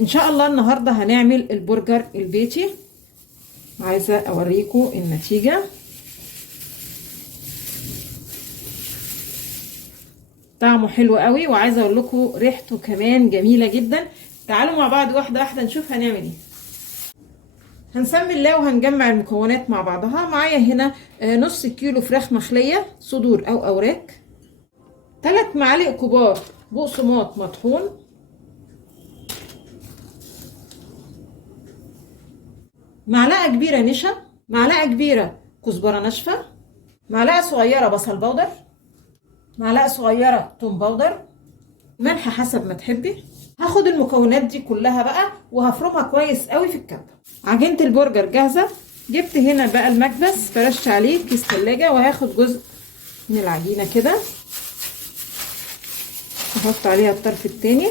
ان شاء الله النهارده هنعمل البرجر البيتي. عايزه اوريكم النتيجه. طعمه حلو قوي، وعايزه اقول لكم ريحته كمان جميله جدا. تعالوا مع بعض واحده واحده نشوف هنعمل ايه. هنسمي الله وهنجمع المكونات مع بعضها. معايا هنا نص كيلو فراخ مخليه صدور او اوراق، 3 معالق كبار بقسماط مطحون، معلقه كبيره نشا، معلقه كبيره كزبره ناشفه، معلقه صغيره بصل بودر، معلقه صغيره توم باودر، ملح حسب ما تحبي. هاخد المكونات دي كلها بقى وهفرمها كويس قوي في الكبه. عجينه البرجر جاهزه. جبت هنا بقى المكبس، فرشت عليه كيس تلاجة، وهاخد جزء من العجينه كده احط عليها الطرف التاني،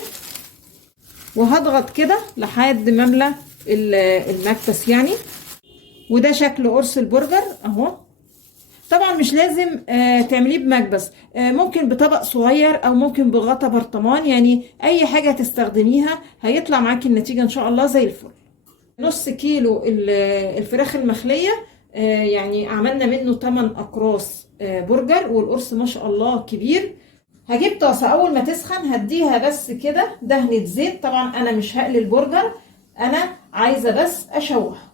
وهضغط كده لحد ما املى المكبس يعني. وده شكل قرص البرجر اهو. طبعا مش لازم تعمليه بمكبس، ممكن بطبق صغير او ممكن بغطا برطمان، يعني اي حاجة تستخدميها هيطلع معاكي النتيجة ان شاء الله زي الفل. نص كيلو الفراخ المخلية، يعني عملنا منه 8 اقراص برجر، والقرص ما شاء الله كبير. هجيب طاسة، اول ما تسخن هديها بس كده دهنة زيت. طبعا انا مش هقلي البرجر، انا عايزة بس اشوحه.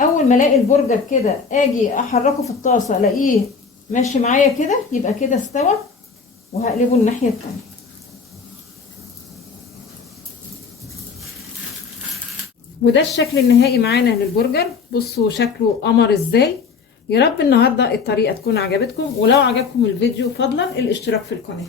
اول ما الاقي البرجر كده اجي احركه في الطاسه الاقيه ماشي معايا كده، يبقى كده استوى، وهقلبه الناحيه التانيه. وده الشكل النهائي معانا للبرجر. بصوا شكله قمر ازاي. يا رب النهارده الطريقه تكون عجبتكم، ولو عجبكم الفيديو فضلا الاشتراك في القناه.